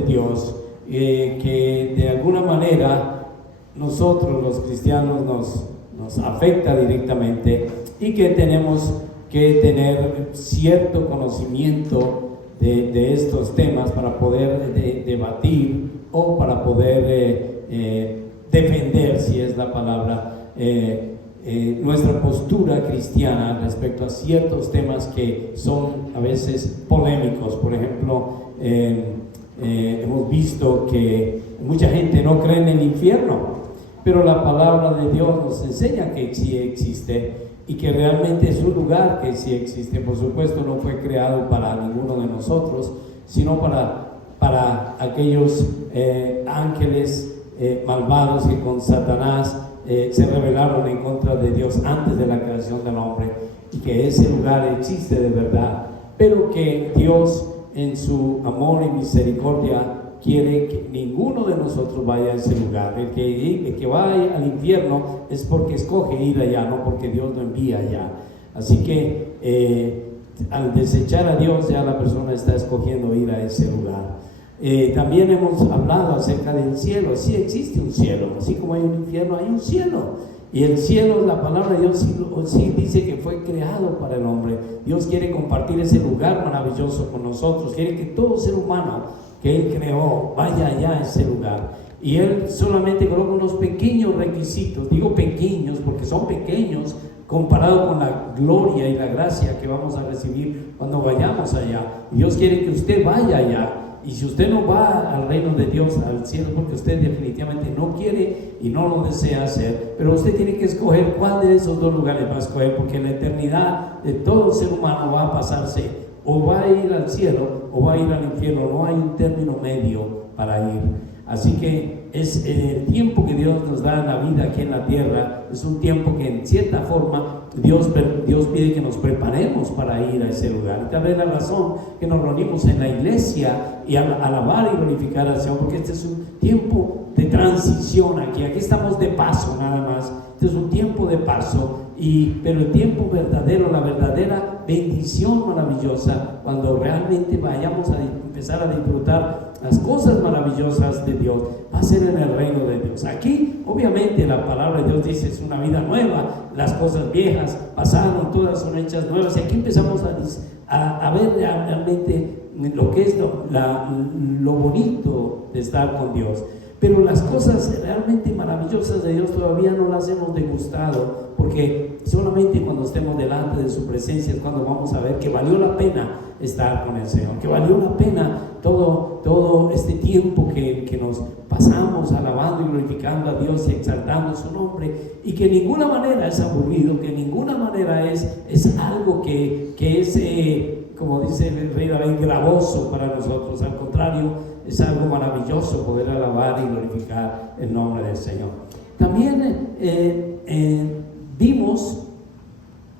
de Dios que de alguna manera nosotros los cristianos nos afecta directamente y que tenemos que tener cierto conocimiento de estos temas para poder debatir o para poder defender, si es la palabra, nuestra postura cristiana respecto a ciertos temas que son a veces polémicos. Por ejemplo, hemos visto que mucha gente no cree en el infierno, pero la palabra de Dios nos enseña que sí existe y que realmente es un lugar que sí existe. Por supuesto, no fue creado para ninguno de nosotros, sino para aquellos ángeles malvados que con Satanás se rebelaron en contra de Dios antes de la creación del hombre, y que ese lugar existe de verdad, pero que Dios en su amor y misericordia quiere que ninguno de nosotros vaya a ese lugar. El que va al infierno es porque escoge ir allá, no porque Dios lo envía allá. Así que al desechar a Dios, ya la persona está escogiendo ir a ese lugar. También hemos hablado acerca del cielo. Sí existe un cielo, así como hay un infierno, hay un cielo. Y el cielo, la palabra de Dios sí dice que fue creado para el hombre. Dios quiere compartir ese lugar maravilloso con nosotros. Quiere que todo ser humano que Él creó vaya allá a ese lugar. Y Él solamente coloca unos pequeños requisitos. Digo pequeños porque son pequeños comparado con la gloria y la gracia que vamos a recibir cuando vayamos allá. Dios quiere que usted vaya allá. Y si usted no va al reino de Dios, al cielo, porque usted definitivamente no quiere y no lo desea hacer, pero usted tiene que escoger cuál de esos dos lugares va a escoger, porque la eternidad de todo ser humano va a pasarse, o va a ir al cielo o va a ir al infierno. No hay un término medio para ir. Así que es el tiempo que Dios nos da en la vida aquí en la tierra, es un tiempo que en cierta forma Dios pide que nos preparemos para ir a ese lugar. Y tal vez la razón que nos reunimos en la iglesia y alabar y glorificar al Señor, porque este es un tiempo de transición aquí estamos de paso nada más. Este es un tiempo de paso, pero el tiempo verdadero, la verdadera bendición maravillosa, cuando realmente vayamos a empezar a disfrutar las cosas maravillosas de Dios, va a ser en el reino de Dios. Aquí obviamente la palabra de Dios dice es una vida nueva, las cosas viejas pasaron, todas son hechas nuevas, y aquí empezamos a ver realmente lo que es lo bonito de estar con Dios. Pero las cosas realmente maravillosas de Dios todavía no las hemos degustado, porque solamente cuando estemos delante de su presencia es cuando vamos a ver que valió la pena estar con el Señor, que valió la pena todo este tiempo que nos pasamos alabando y glorificando a Dios y exaltando su nombre, y que de ninguna manera es aburrido, que de ninguna manera es algo que es, como dice el rey David, gravoso para nosotros. Al contrario, es algo maravilloso poder alabar y glorificar el nombre del Señor. También vimos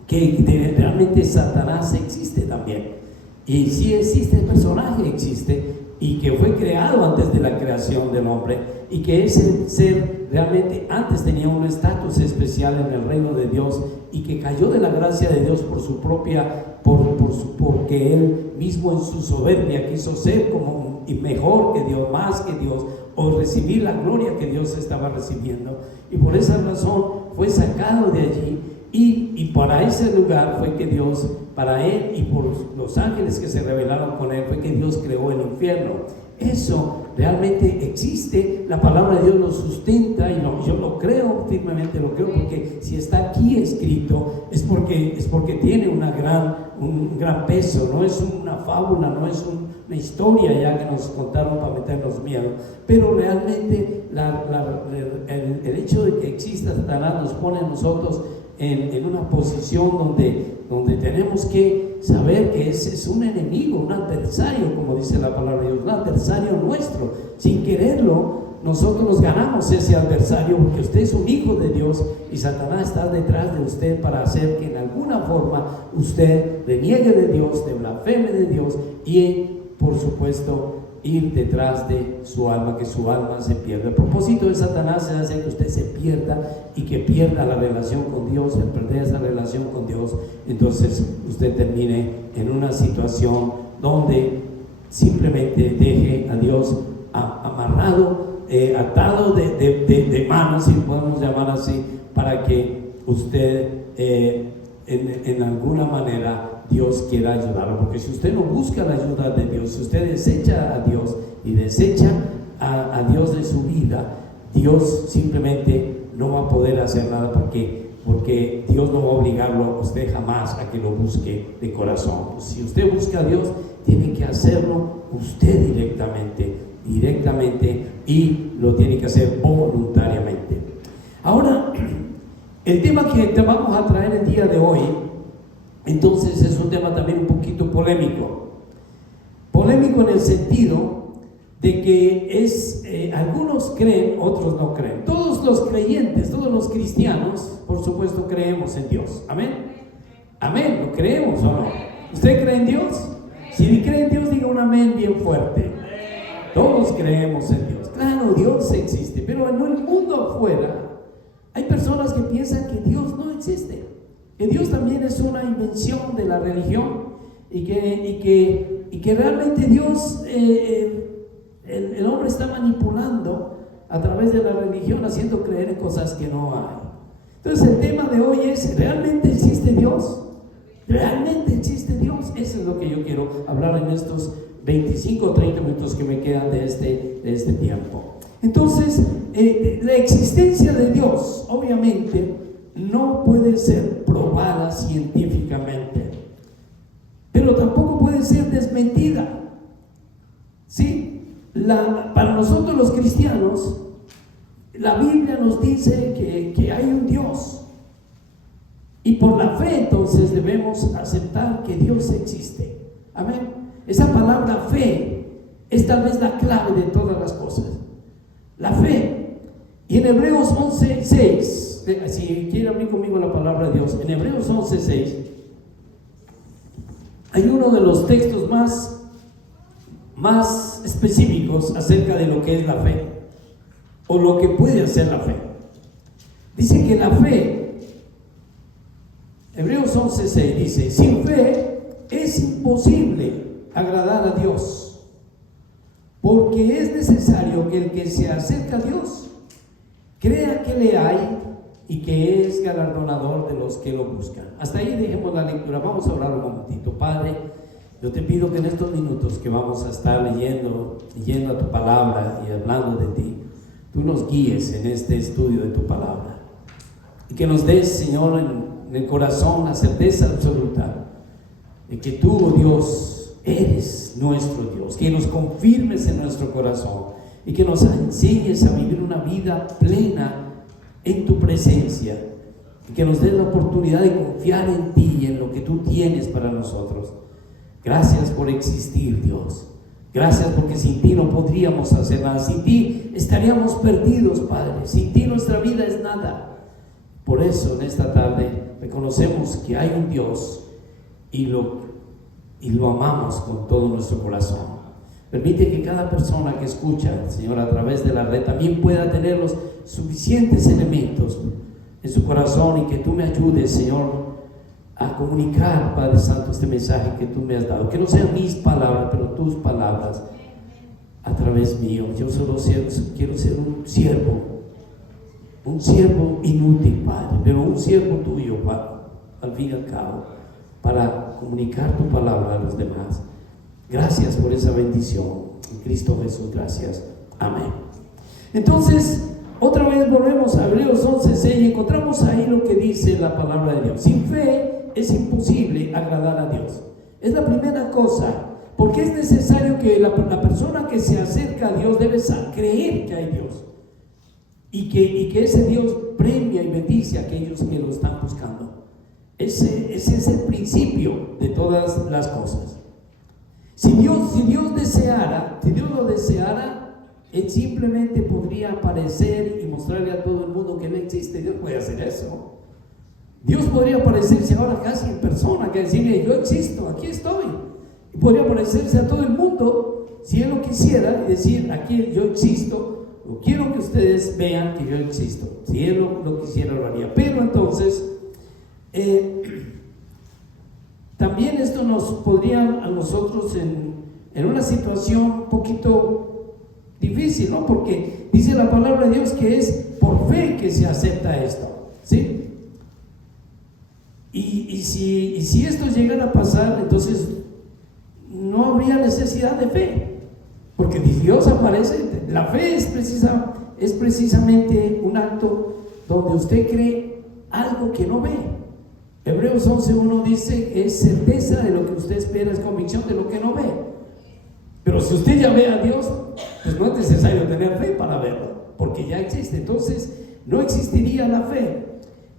que realmente Satanás existe también. Y sí existe, el personaje existe, y que fue creado antes de la creación del hombre, y que ese ser realmente antes tenía un estatus especial en el reino de Dios, y que cayó de la gracia de Dios por su propia, porque él mismo en su soberbia quiso ser como mejor que Dios, más que Dios, o recibir la gloria que Dios estaba recibiendo, y por esa razón fue sacado de allí. Y para ese lugar fue que Dios, para él y por los ángeles que se rebelaron con él, fue que Dios creó el infierno. Eso realmente existe, la palabra de Dios lo sustenta, y yo lo creo, firmemente lo creo, porque si está aquí escrito es porque tiene un gran peso. No es una fábula, no es una historia ya que nos contaron para meternos miedo, pero realmente el hecho de que exista Satanás nos pone a nosotros en una posición donde tenemos que saber que ese es un enemigo, un adversario, como dice la palabra de Dios, un adversario nuestro. Sin quererlo, nosotros ganamos ese adversario, porque usted es un hijo de Dios y Satanás está detrás de usted para hacer que en alguna forma usted reniegue de Dios, de blasfeme de Dios, y por supuesto ir detrás de su alma, que su alma se pierda. El propósito de Satanás es hacer que usted se pierda y que pierda la relación con Dios. Al perder esa relación con Dios, entonces usted termine en una situación donde simplemente deje a Dios amarrado, atado de manos, si podemos llamar así, para que usted en alguna manera Dios quiera ayudarlo. Porque si usted no busca la ayuda de Dios, si usted desecha a Dios y desecha a Dios de su vida, Dios simplemente no va a poder hacer nada, porque Dios no va a obligarlo a usted jamás a que lo busque de corazón. Si usted busca a Dios, tiene que hacerlo usted directamente, y lo tiene que hacer voluntariamente. Ahora, el tema que te vamos a traer el día de hoy, entonces, es un tema también un poquito polémico en el sentido de que algunos creen, otros no creen. Todos los creyentes, todos los cristianos, por supuesto, creemos en Dios. Amén. Amén, ¿lo creemos o no? ¿Usted cree en Dios? Si cree en Dios, diga un amén bien fuerte. Todos creemos en Dios. Claro, Dios existe, pero en el mundo afuera hay personas que piensan que Dios no existe, que Dios también es una invención de la religión, y que realmente Dios, el hombre está manipulando a través de la religión, haciendo creer en cosas que no hay. Entonces el tema de hoy es: ¿realmente existe Dios? ¿Realmente existe Dios? Eso es lo que yo quiero hablar en estos 25 o 30 minutos que me quedan de este tiempo. Entonces, la existencia de Dios obviamente no puede ser probada científicamente, pero tampoco puede ser desmentida. ¿Sí? Para nosotros los cristianos, la Biblia nos dice que hay un Dios, y por la fe entonces debemos aceptar que Dios existe. Amén. Esa palabra fe es tal vez la clave de todas las cosas. La fe. Y en Hebreos 11:6, si quiere abrir conmigo la palabra de Dios, en Hebreos 11:6 hay uno de los textos más específicos acerca de lo que es la fe, o lo que puede hacer la fe. Dice que la fe, Hebreos 11:6 dice: sin fe es imposible agradar a Dios, porque es necesario que el que se acerca a Dios crea que le hay y que es galardonador de los que lo buscan. Hasta ahí dejemos la lectura. Vamos a orar un momentito. Padre, yo te pido que en estos minutos que vamos a estar leyendo a tu palabra y hablando de ti, tú nos guíes en este estudio de tu palabra, y que nos des, Señor, en el corazón la certeza absoluta de que tú, oh Dios, eres nuestro Dios, que nos confirmes en nuestro corazón y que nos enseñes a vivir una vida plena en tu presencia, y que nos des la oportunidad de confiar en ti y en lo que tú tienes para nosotros. Gracias por existir, Dios. Gracias porque sin ti no podríamos hacer nada. Sin ti estaríamos perdidos, Padre. Sin ti nuestra vida es nada. Por eso en esta tarde reconocemos que hay un Dios y lo amamos con todo nuestro corazón. Permite que cada persona que escucha, Señor, a través de la red, también pueda tener los suficientes elementos en su corazón, y que tú me ayudes, Señor, a comunicar, Padre Santo, este mensaje que tú me has dado. Que no sean mis palabras, pero tus palabras a través mío. Yo solo quiero ser un siervo inútil, Padre, pero un siervo tuyo, Padre, al fin y al cabo, para comunicar tu palabra a los demás. Gracias por esa bendición. En Cristo Jesús, gracias. Amén. Entonces, otra vez volvemos a Hebreos 11:6 y encontramos ahí lo que dice la palabra de Dios. Sin fe es imposible agradar a Dios. Es la primera cosa, porque es necesario que la persona que se acerca a Dios debe creer que hay Dios, y que ese Dios premia y bendice a aquellos que lo están buscando. Ese es el principio de todas las cosas. Si Dios lo deseara, Él simplemente podría aparecer y mostrarle a todo el mundo que Él existe. Dios puede hacer eso. Dios podría aparecerse ahora casi en persona, que decirle: yo existo, aquí estoy. Y podría aparecerse a todo el mundo, si Él lo quisiera, y decir: aquí yo existo, o quiero que ustedes vean que yo existo. Si Él lo quisiera, lo haría. Pero entonces, también esto nos podría a nosotros en una situación un poquito difícil, ¿no? Porque dice la palabra de Dios que es por fe que se acepta esto, ¿sí? Y si esto llegara a pasar, entonces no habría necesidad de fe, porque Dios aparece. La fe es precisamente un acto donde usted cree algo que no ve. Hebreos 11:1 dice que es certeza de lo que usted espera, es convicción de lo que no ve. Pero si usted ya ve a Dios, pues no es necesario tener fe para verlo, porque ya existe. Entonces no existiría la fe.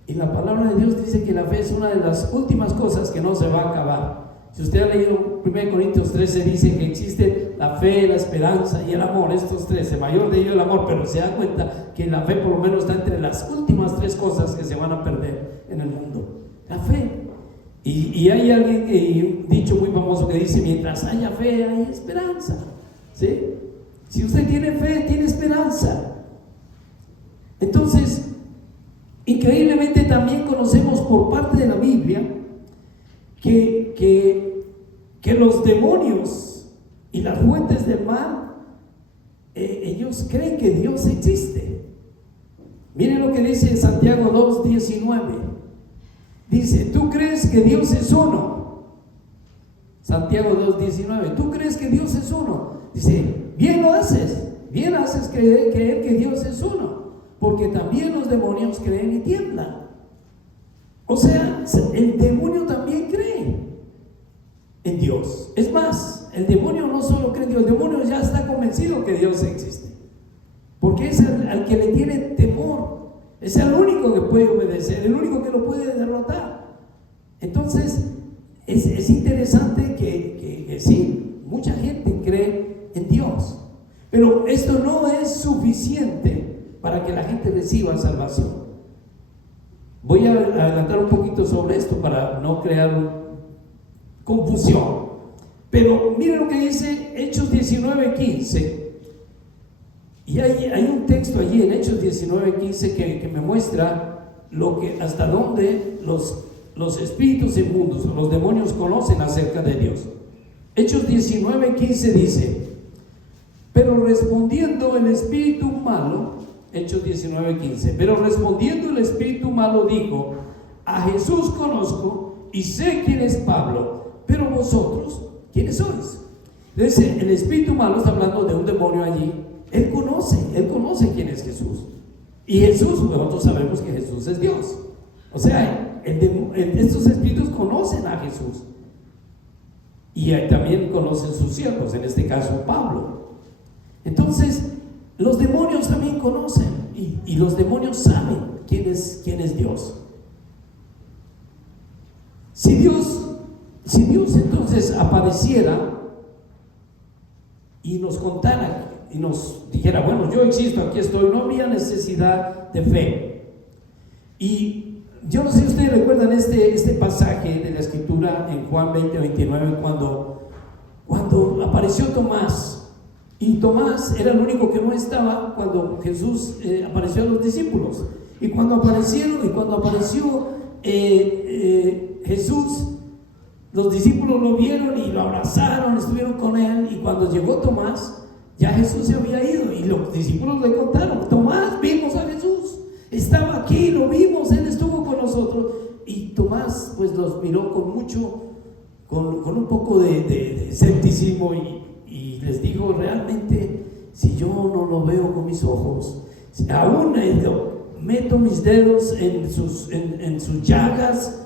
Y la palabra de Dios dice que la fe es una de las últimas cosas que no se va a acabar. Si usted ha leído 1 Corintios 13, dice que existe la fe, la esperanza y el amor, estos tres, el mayor de ellos el amor, pero se da cuenta que la fe por lo menos está entre las últimas tres cosas que se van a perder en el mundo. La fe. Y hay un dicho muy famoso que dice: mientras haya fe hay esperanza, ¿sí? Si usted tiene fe, tiene esperanza. Entonces, increíblemente también conocemos por parte de la Biblia que los demonios y las fuentes del mal, ellos creen que Dios existe. Miren lo que dice Santiago 2:19. Dice: ¿tú crees que Dios es uno? Santiago 2:19. ¿Tú crees que Dios es uno? Dice: bien haces creer que Dios es uno, porque también los demonios creen y tiemblan. O sea, el demonio también cree en Dios. Es más, el demonio no solo cree en Dios, el demonio ya está convencido que Dios existe, porque es al que le tiene temor. Es el único que puede obedecer, el único que lo puede derrotar. Entonces, es interesante que sí, mucha gente cree en Dios, pero esto no es suficiente para que la gente reciba salvación. Voy a adelantar un poquito sobre esto para no crear confusión. Pero miren lo que dice Hechos 19:15. Y hay un texto allí en Hechos 19:15 que me muestra hasta dónde los espíritus inmundos, los demonios, conocen acerca de Dios. Hechos 19:15 dice: pero respondiendo el espíritu malo, Hechos 19:15, pero respondiendo el espíritu malo dijo: a Jesús conozco y sé quién es Pablo, pero vosotros, ¿quiénes sois? Entonces el espíritu malo está hablando de un demonio allí. Él conoce quién es Jesús. Y Jesús, nosotros sabemos que Jesús es Dios. O sea, estos espíritus conocen a Jesús. Y también conocen sus siervos, en este caso Pablo. Entonces, los demonios también conocen. Y los demonios saben quién es Dios. Si Dios entonces apareciera y nos contara y nos dijera: bueno, yo existo, aquí estoy, no habría necesidad de fe. Y yo no sé si ustedes recuerdan este pasaje de la escritura en Juan 20:29, cuando apareció Tomás. Y Tomás era el único que no estaba cuando Jesús apareció a los discípulos. Y cuando apareció Jesús, los discípulos lo vieron y lo abrazaron, estuvieron con él. Y cuando llegó Tomás, ya Jesús se había ido, y los discípulos le contaron: Tomás, vimos a Jesús, estaba aquí, lo vimos, él estuvo con nosotros. Y Tomás pues los miró con un poco de escepticismo y les dijo: realmente, si yo no lo veo con mis ojos, aún meto mis dedos en sus llagas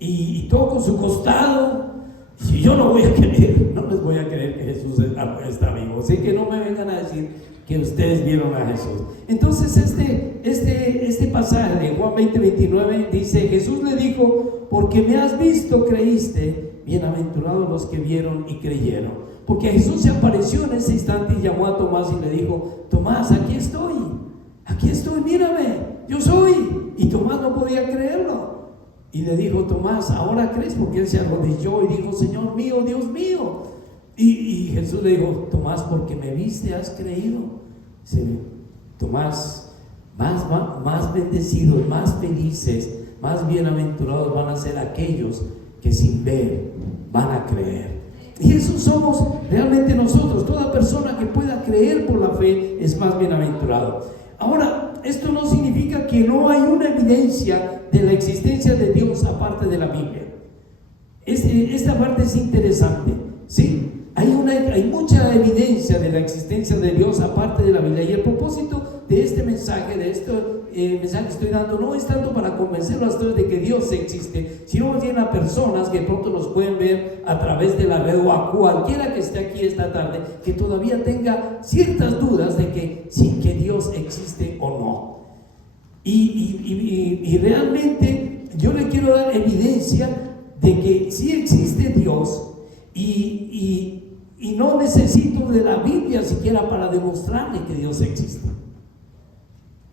y toco su costado, si yo no voy a creer, no les voy a creer que Jesús está vivo. Así que no me vengan a decir que ustedes vieron a Jesús. Entonces este pasaje de Juan 20:29 dice: Jesús le dijo: porque me has visto, creíste, bienaventurados los que vieron y creyeron. Porque Jesús se apareció en ese instante y llamó a Tomás y le dijo: Tomás, aquí estoy, mírame, yo soy. Y Tomás no podía creerlo. Y le dijo: Tomás, ¿ahora crees? Porque él se arrodilló y dijo: Señor mío, Dios mío. Y Jesús le dijo: Tomás, porque me viste, has creído. Sí, Tomás, más bendecidos, más felices, más bienaventurados van a ser aquellos que sin ver van a creer. Y eso somos realmente nosotros. Toda persona que pueda creer por la fe es más bienaventurado. Ahora, esto no significa que no hay una evidencia de la existencia de Dios aparte de la Biblia. Esta parte es interesante, ¿sí? Hay mucha evidencia de la existencia de Dios aparte de la Biblia. Y el propósito de este mensaje, mensaje que estoy dando, no es tanto para convencerlos a ustedes de que Dios existe, sino más bien a personas que pronto nos pueden ver a través de la red, o a cualquiera que esté aquí esta tarde, que todavía tenga ciertas dudas de que sí, que Dios existe o no. Y realmente yo le quiero dar evidencia de que sí existe Dios, y no necesito de la Biblia siquiera para demostrarle que Dios existe,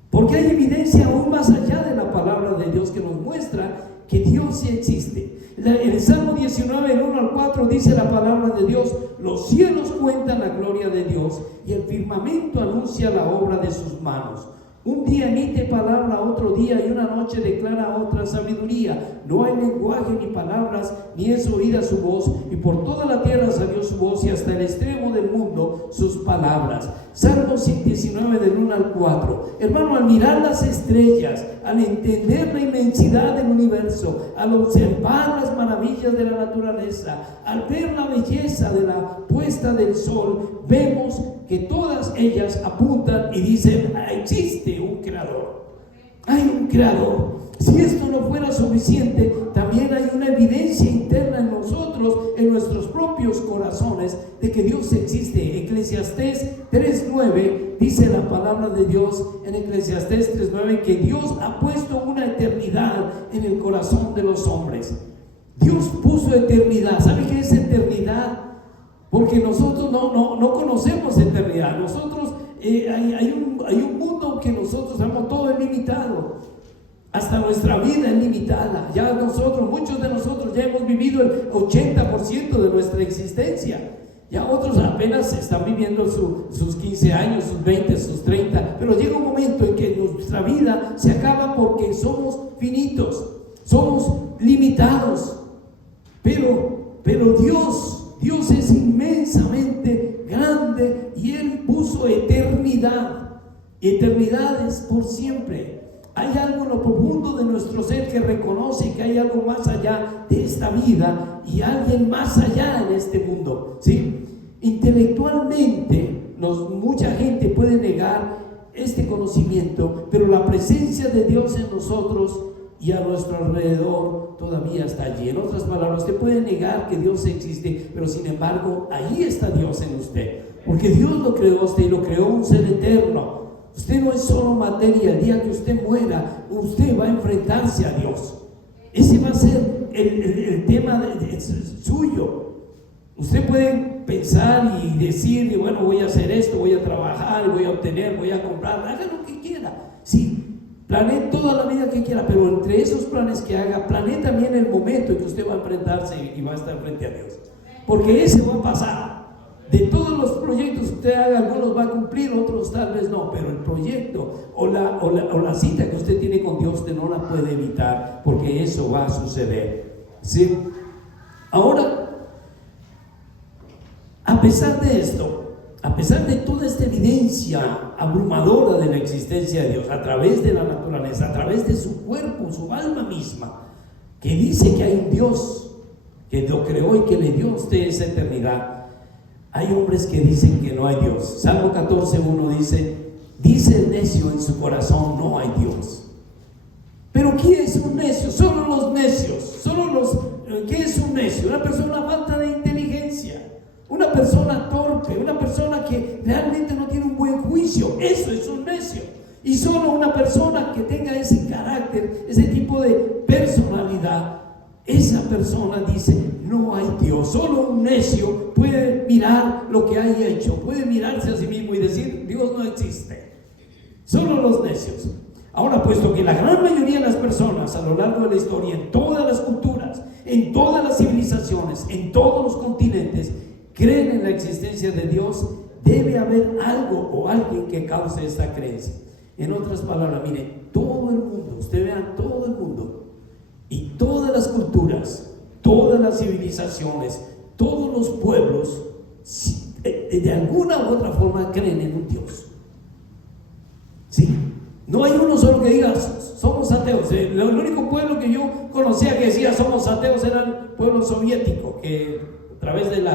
porque hay evidencia aún más allá de la palabra de Dios que nos muestra que Dios sí existe. En el Salmo 19, el 1 al 4 dice la palabra de Dios: los cielos cuentan la gloria de Dios, y el firmamento anuncia la obra de sus manos. Un día emite palabra a otro día, y una noche declara a otra sabiduría. No hay lenguaje ni palabras, ni es oída su voz, y por toda la tierra salió su voz, y hasta el extremo del mundo sus palabras. Salmo 19 del 1 al 4. Hermano, al mirar las estrellas, al entender la inmensidad del universo, al observar las maravillas de la naturaleza, al ver la belleza de la puesta del sol, vemos que todas ellas apuntan y dicen: existe un creador, hay un creador. Si esto no fuera suficiente, también hay una evidencia interna en nosotros, en nuestros propios corazones, de que Dios existe. Eclesiastés 3:9 dice la palabra de Dios en Eclesiastés 3:9 que Dios ha puesto una eternidad en el corazón de los hombres. Dios puso eternidad. ¿Sabe qué es eternidad? Porque nosotros no conocemos eternidad. Nosotros hay un mundo que nosotros sabemos, todo es limitado. Hasta nuestra vida es limitada. Ya muchos de nosotros ya hemos vivido el 80% de nuestra existencia. Ya otros apenas están viviendo sus 15 años, sus 20, sus 30. Pero llega un momento en que nuestra vida se acaba porque somos finitos, somos limitados. Pero Dios es inmensamente grande, y Él puso eternidad. Eternidad es por siempre. Hay algo en lo profundo de nuestro ser que reconoce que hay algo más allá de esta vida y alguien más allá en este mundo, ¿sí? Intelectualmente, mucha gente puede negar este conocimiento, pero la presencia de Dios en nosotros y a nuestro alrededor todavía está allí. En otras palabras, usted puede negar que Dios existe, pero sin embargo, ahí está Dios en usted, porque Dios lo creó a usted y lo creó un ser eterno. Usted no es solo materia. El día que usted muera, usted va a enfrentarse a Dios. Ese va a ser el tema suyo. Usted puede pensar y decir: bueno, voy a hacer esto, voy a trabajar, voy a obtener, voy a comprar. Haga lo que quiera. Sí, planee toda la vida que quiera, pero entre esos planes que haga, planee también el momento en que usted va a enfrentarse y va a estar frente a Dios. Porque ese va a pasar. De todos los proyectos que usted haga, algunos va a cumplir, otros tal vez no, pero el proyecto o la cita que usted tiene con Dios, usted no la puede evitar, porque eso va a suceder, ¿sí? Ahora, a pesar de esto, a pesar de toda esta evidencia abrumadora de la existencia de Dios, a través de la naturaleza, a través de su cuerpo, su alma misma, que dice que hay un Dios que lo creó y que le dio a usted esa eternidad, hay hombres que dicen que no hay Dios. Salmo 14:1 dice el necio en su corazón: no hay Dios. Pero ¿quién es un necio? Solo los necios. ¿Qué es un necio? Una persona falta de inteligencia, una persona torpe, una persona que realmente no tiene un buen juicio. Eso es un necio. Y solo una persona que tenga ese carácter, ese tipo de personalidad, esa persona dice: no hay Dios. Solo un necio puede mirar lo que haya hecho, puede mirarse a sí mismo y decir: Dios no existe. Solo los necios. Ahora, puesto que la gran mayoría de las personas a lo largo de la historia, en todas las culturas, en todas las civilizaciones, en todos los continentes, creen en la existencia de Dios, debe haber algo o alguien que cause esta creencia. En otras palabras, mire, todo el mundo, usted vea todo el mundo y todas las culturas, todas las civilizaciones, todos los pueblos de alguna u otra forma creen en un Dios. ¿Sí? No hay uno solo que diga somos ateos. El único pueblo que yo conocía que decía somos ateos era el pueblo soviético, que a través del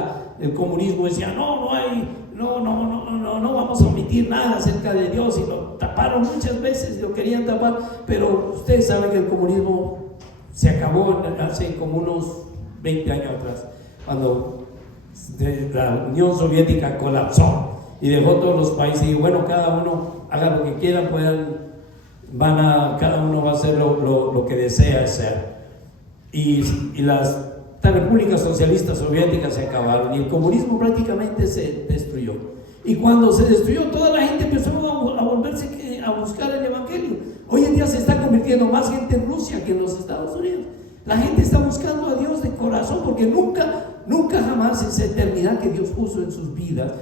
comunismo decía no vamos a omitir nada acerca de Dios, y lo taparon muchas veces, lo querían tapar, pero ustedes saben que el comunismo se acabó hace como unos 20 años atrás, cuando la Unión Soviética colapsó y dejó todos los países, y bueno, cada uno haga lo que quiera, cada uno va a hacer lo que desea hacer, y las repúblicas socialistas soviéticas se acabaron y el comunismo prácticamente se destruyó. Y cuando se destruyó, toda la gente empezó a volverse a buscar el evangelio. Hoy en día se está convirtiendo más gente en Rusia que en los Estados Unidos. La gente está buscando a Dios de corazón, porque nunca jamás esa eternidad que Dios puso en sus vidas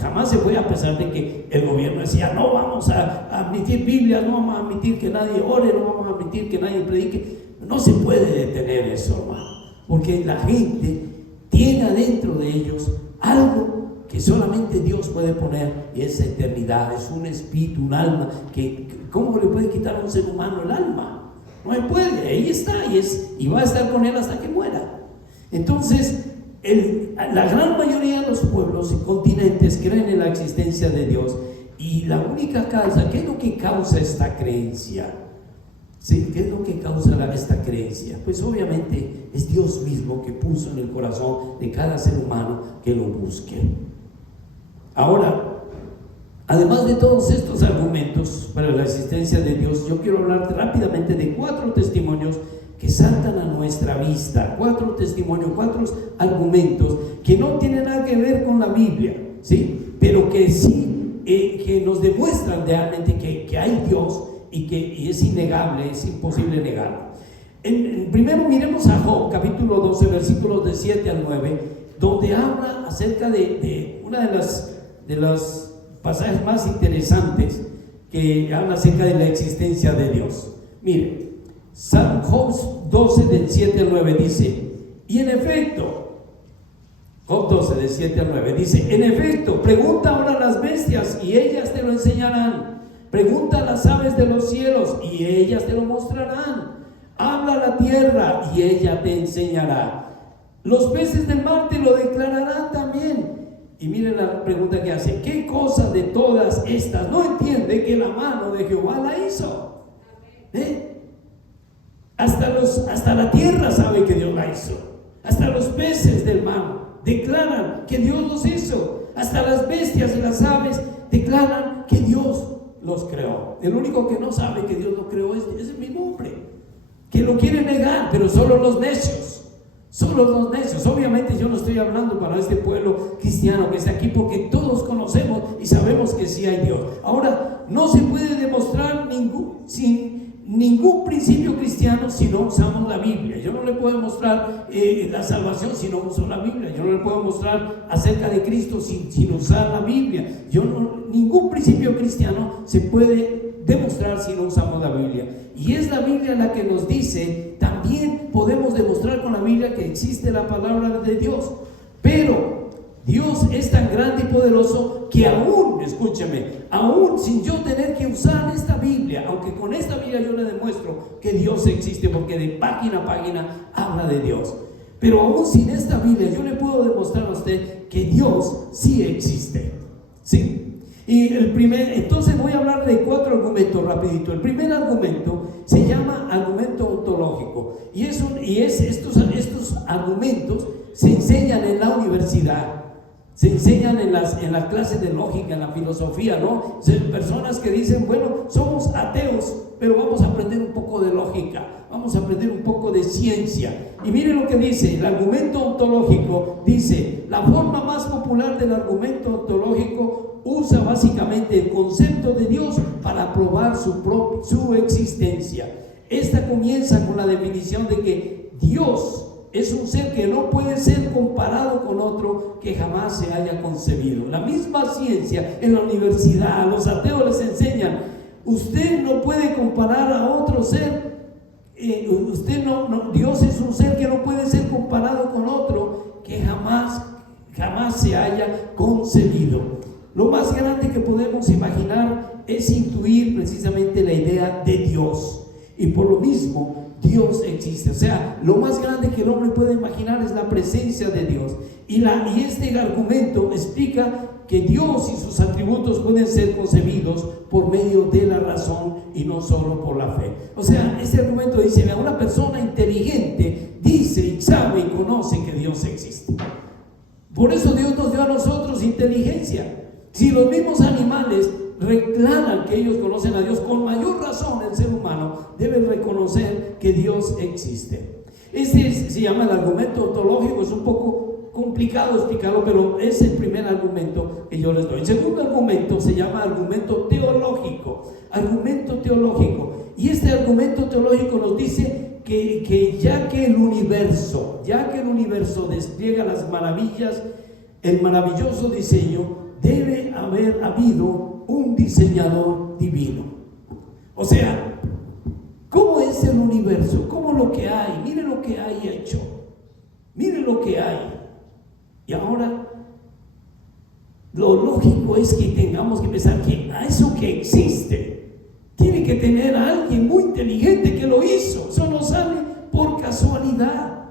jamás se fue, a pesar de que el gobierno decía no vamos a admitir Biblia, no vamos a admitir que nadie ore, no vamos a admitir que nadie predique. No se puede detener eso, hermano, porque la gente tiene adentro de ellos algo que solamente Dios puede poner, y esa eternidad es un espíritu, un alma, que ¿cómo le puede quitar a un ser humano el alma? No se puede, ahí está, y va a estar con él hasta que muera. Entonces la gran mayoría de los pueblos y continentes creen en la existencia de Dios, y la única causa, ¿qué es lo que causa esta creencia? ¿Sí? ¿Qué es lo que causa esta creencia? Pues obviamente es Dios mismo que puso en el corazón de cada ser humano que lo busque. Ahora, además de todos estos argumentos para la existencia de Dios, yo quiero hablar rápidamente de 4 testimonios que saltan a nuestra vista, 4 testimonios, 4 argumentos que no tienen nada que ver con la Biblia, ¿sí? Pero que sí que nos demuestran realmente que hay Dios, y es innegable, es imposible negarlo. Primero miremos a Job, capítulo 12, versículos de 7 al 9, donde habla acerca de una de los pasajes más interesantes, que habla acerca de la existencia de Dios. Miren, Job 12 del 7 al 9 dice, y en efecto, Job 12 del 7 al 9 dice, en efecto, pregunta ahora a las bestias y ellas te lo enseñarán. Pregunta a las aves de los cielos y ellas te lo mostrarán. Habla a la tierra y ella te enseñará. Los peces del mar te lo declararán también. Y miren la pregunta que hace: ¿qué cosa de todas estas no entiende que la mano de Jehová la hizo? Hasta la tierra sabe que Dios la hizo. Hasta los peces del mar declaran que Dios los hizo. Hasta las bestias y las aves declaran que Dios los creó. El único que no sabe que Dios lo creó es el mismo hombre, que lo quiere negar, pero solo los necios. Solo los necios. Obviamente yo no estoy hablando para este pueblo cristiano que está aquí, porque todos conocemos y sabemos que sí hay Dios. Ahora, no se puede demostrar sin ningún principio cristiano si no usamos la Biblia. Yo no le puedo mostrar la salvación si no uso la Biblia. Yo no le puedo mostrar acerca de Cristo sin usar la Biblia. Ningún principio cristiano se puede demostrar si no usamos la Biblia. Y es la Biblia la que nos dice, también podemos demostrar con la Biblia que existe la palabra de Dios. Pero Dios es tan grande y poderoso que aún, escúcheme, aún sin yo tener que usar esta Biblia, aunque con esta Biblia yo le demuestro que Dios existe, porque de página a página habla de Dios, pero aún sin esta Biblia yo le puedo demostrar a usted que Dios sí existe, ¿sí? Y entonces voy a hablar de 4 argumentos rapidito. El primer argumento se llama argumento ontológico, y estos argumentos se enseñan en la universidad. Se enseñan en las clases de lógica, en la filosofía, ¿no? Personas que dicen, bueno, somos ateos, pero vamos a aprender un poco de lógica, vamos a aprender un poco de ciencia. Y miren lo que dice el argumento ontológico. Dice, la forma más popular del argumento ontológico usa básicamente el concepto de Dios para probar su existencia. Esta comienza con la definición de que Dios es un ser que no puede ser comparado con otro que jamás se haya concebido. La misma ciencia en la universidad, a los ateos les enseñan, usted no puede comparar a otro ser, Dios es un ser que no puede ser comparado con otro que jamás jamás se haya concebido. Lo más grande que podemos imaginar es intuir precisamente la idea de Dios, y por lo mismo Dios existe. O sea, lo más grande que el hombre puede imaginar es la presencia de Dios, y este argumento explica que Dios y sus atributos pueden ser concebidos por medio de la razón y no solo por la fe. O sea, este argumento dice: una persona inteligente dice y sabe y conoce que Dios existe. Por eso Dios nos dio a nosotros inteligencia. Si los mismos animales reclaman que ellos conocen a Dios, con mayor razón el ser humano debe reconocer que Dios existe. Se llama el argumento ontológico. Es un poco complicado explicarlo, pero es el primer argumento que yo les doy. El segundo argumento se llama argumento teológico. Argumento teológico. Y este argumento teológico nos dice que ya que el universo despliega las maravillas, el maravilloso diseño, debe haber habido un diseñador divino. O sea, ¿cómo es el universo? ¿Cómo lo que hay? Mire lo que hay hecho. Mire lo que hay. Y ahora, lo lógico es que tengamos que pensar que a eso que existe, tiene que tener a alguien muy inteligente que lo hizo. Eso no sale por casualidad.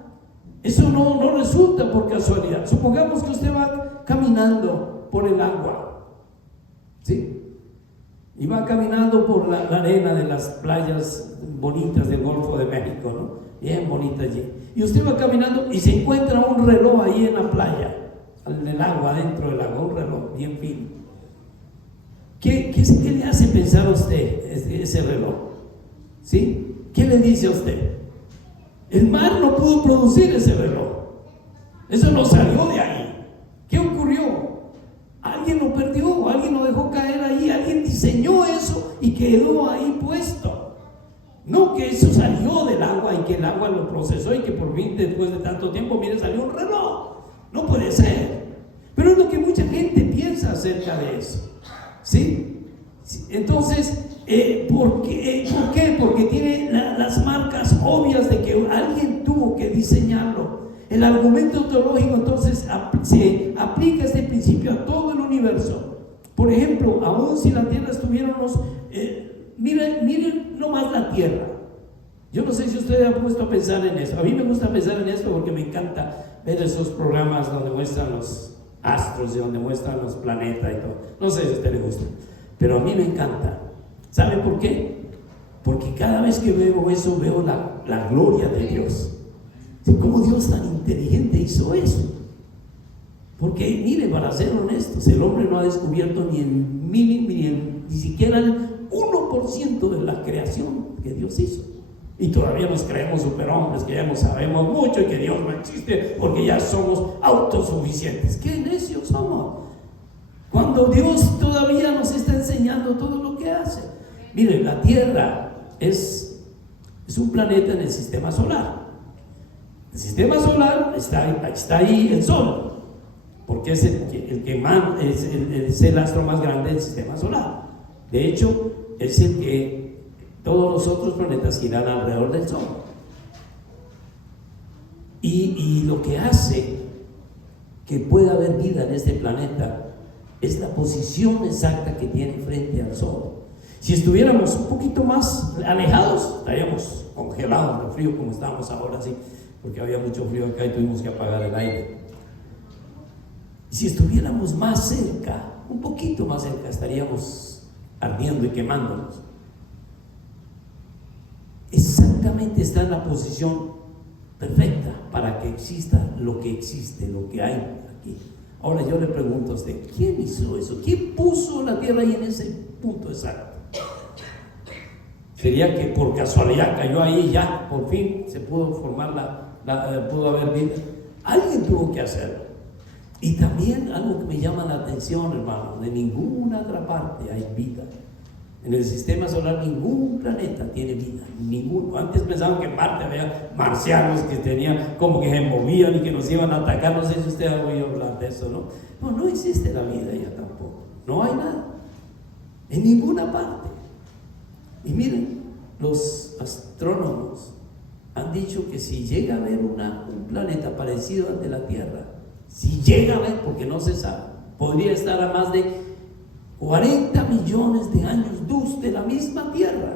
Eso no resulta por casualidad. Supongamos que usted va caminando por el agua, ¿sí? Y va caminando por la arena de las playas bonitas del Golfo de México, ¿no? Bien bonita allí. Y usted va caminando y se encuentra un reloj ahí en la playa, en el agua, dentro del agua, un reloj bien fino. ¿Qué le hace pensar a usted ese reloj? ¿Sí? ¿Qué le dice a usted? El mar no pudo producir ese reloj. Eso no salió de ahí. ¿Qué ocurrió? Alguien lo perdió, alguien lo dejó caer ahí, alguien diseñó eso y quedó ahí puesto. No que eso salió del agua y que el agua lo procesó y que por fin, después de tanto tiempo, mire, salió un reloj. No puede ser. Pero es lo que mucha gente piensa acerca de eso, ¿sí? Entonces, ¿por qué? Porque tiene las marcas obvias de que alguien tuvo que diseñarlo. El argumento teológico entonces se aplica este principio a todo el universo. Por ejemplo, aún si la tierra estuviera miren nomás la tierra. Yo no sé si usted ha puesto a pensar en eso. A mí me gusta pensar en esto porque me encanta ver esos programas donde muestran los astros y donde muestran los planetas y todo. No sé si a usted le gusta, pero a mí me encanta. ¿Sabe por qué? Porque cada vez que veo eso, veo la gloria de Dios. ¿Cómo Dios tan inteligente hizo eso? Porque, mire, para ser honestos, el hombre no ha descubierto ni siquiera el 1% de la creación que Dios hizo. Y todavía nos creemos superhombres, que ya no sabemos mucho y que Dios no existe porque ya somos autosuficientes. ¡Qué necios somos! Cuando Dios todavía nos está enseñando todo lo que hace. Mire, la Tierra es un planeta en el sistema solar. El sistema solar está ahí el Sol, porque es el astro más grande del sistema solar. De hecho, es el que todos los otros planetas giran alrededor del Sol. Y lo que hace que pueda haber vida en este planeta es la posición exacta que tiene frente al Sol. Si estuviéramos un poquito más alejados, estaríamos congelados de frío como estamos ahora, sí, porque había mucho frío acá y tuvimos que apagar el aire. Si estuviéramos más cerca, un poquito más cerca, estaríamos ardiendo y quemándonos. Exactamente está en la posición perfecta para que exista lo que existe, lo que hay aquí. Ahora yo le pregunto a usted, ¿quién hizo eso? ¿Quién puso la tierra ahí en ese punto exacto? ¿Sería que por casualidad cayó ahí y ya, por fin se pudo formar pudo haber vida? Alguien tuvo que hacerlo. Y también algo que me llama la atención, hermano, de ninguna otra parte hay vida. En el sistema solar ningún planeta tiene vida, ninguno. Antes pensaban que en Marte había marcianos que tenían, como que se movían y que nos iban a atacar. No sé si usted ha oído hablar de eso, ¿no? No existe la vida ya tampoco. No hay nada, en ninguna parte. Y miren, los astrónomos han dicho que si llega a haber un planeta parecido al de la Tierra, Si llega a ver, porque no se sabe, podría estar a más de 40 millones de años luz de la misma Tierra.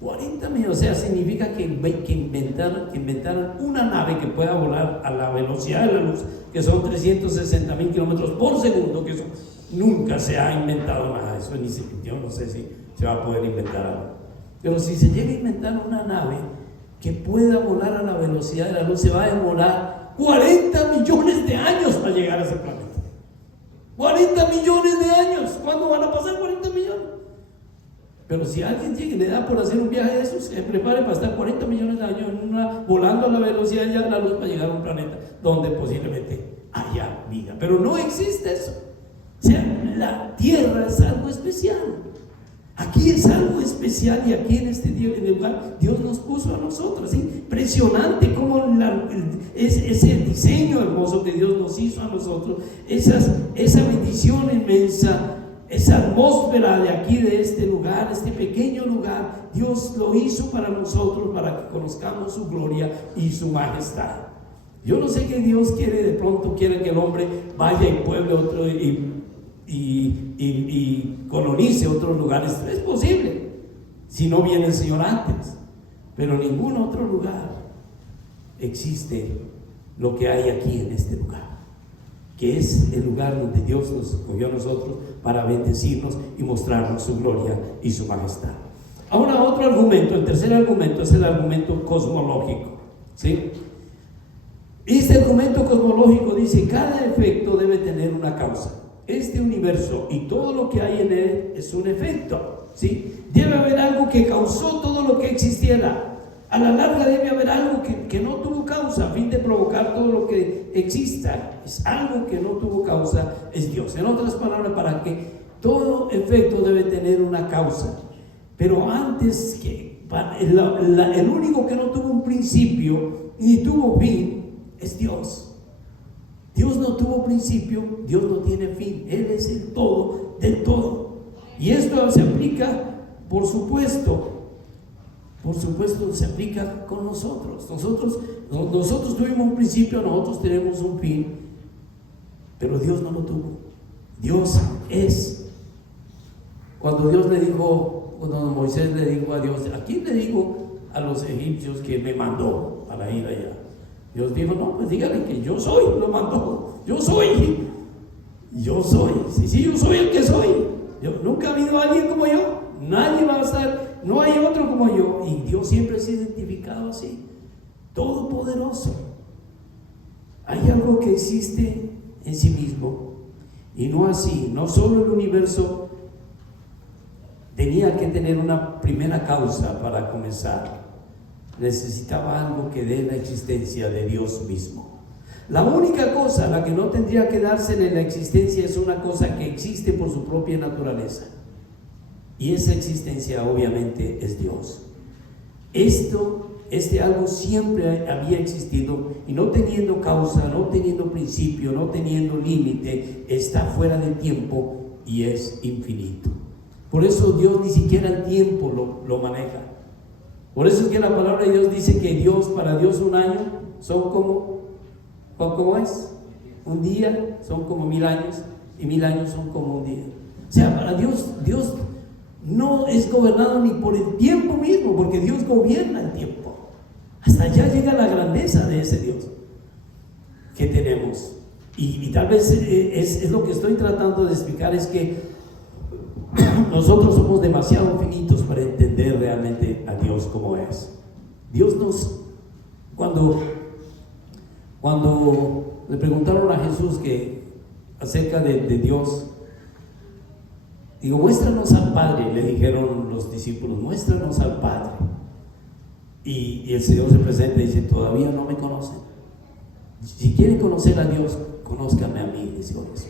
40 millones, o sea, significa que inventaron una nave que pueda volar a la velocidad de la luz, que son 360,000 kilómetros por segundo, que eso nunca se ha inventado nada. Eso yo no sé si se va a poder inventar algo. Pero si se llega a inventar una nave que pueda volar a la velocidad de la luz, se va a demorar 40 millones de años para llegar a ese planeta. 40 millones de años. ¿Cuándo van a pasar 40 millones? Pero si alguien llega y le da por hacer un viaje de esos, se prepare para estar 40 millones de años volando a la velocidad de la luz para llegar a un planeta donde posiblemente haya vida. Pero no existe eso. O sea, la Tierra es algo especial. Aquí es algo especial, y aquí en este lugar Dios nos puso a nosotros. ¿Sí? Impresionante como ese diseño hermoso que Dios nos hizo a nosotros, esa bendición inmensa, esa atmósfera de aquí, de este lugar, este pequeño lugar. Dios lo hizo para nosotros, para que conozcamos su gloria y su majestad. Yo no sé qué Dios quiere. De pronto quiere que el hombre vaya y pueble otro y colonice otros lugares. Es posible, si no viene el Señor antes. Pero en ningún otro lugar existe lo que hay aquí en este lugar, que es el lugar donde Dios nos escogió a nosotros para bendecirnos y mostrarnos su gloria y su majestad. Ahora, otro argumento, el tercer argumento, es el argumento cosmológico, ¿sí? Este argumento cosmológico dice: cada efecto debe tener una causa. Este universo y todo lo que hay en él es un efecto, ¿sí? Debe haber algo que causó todo lo que existiera. A la larga debe haber algo que no tuvo causa a fin de provocar todo lo que exista. Es algo que no tuvo causa, es Dios. En otras palabras, para que todo efecto debe tener una causa. Pero antes que el único que no tuvo un principio ni tuvo fin es Dios. Dios no tuvo principio, Dios no tiene fin. Él es el todo del todo. Y esto se aplica, por supuesto, se aplica con nosotros. Nosotros tuvimos un principio, nosotros tenemos un fin, pero Dios no lo tuvo. Dios es. Cuando Moisés le dijo a Dios: ¿a quién le digo a los egipcios que me mandó para ir allá? Dios dijo: no, pues dígale que yo soy, lo mandó. Yo soy. Sí, yo soy el que soy. Nunca ha habido alguien como yo. Nadie va a estar, no hay otro como yo. Y Dios siempre se ha identificado así: todopoderoso. Hay algo que existe en sí mismo, y no así. No solo el universo tenía que tener una primera causa para comenzar, necesitaba algo que dé la existencia de Dios mismo. La única cosa, la que no tendría que dársele la existencia, es una cosa que existe por su propia naturaleza, y esa existencia obviamente es Dios. Este algo siempre había existido, y no teniendo causa, no teniendo principio, no teniendo límite, está fuera del tiempo y es infinito. Por eso Dios ni siquiera el tiempo lo maneja. Por eso es que la palabra de Dios dice que para Dios un año son ¿cómo es? Un día son como 1000 años, y 1000 años son como un día. O sea, para Dios no es gobernado ni por el tiempo mismo, porque Dios gobierna el tiempo. Hasta allá llega la grandeza de ese Dios que tenemos. Y tal vez es lo que estoy tratando de explicar, es que nosotros somos demasiado finitos para entender realmente a Dios como es. Dios cuando le preguntaron a Jesús acerca de Dios, digo: muéstranos al Padre, le dijeron los discípulos, muéstranos al Padre. Y el Señor se presenta y dice: todavía no me conocen. Si quieren conocer a Dios, conózcanme a mí, dice Jesús.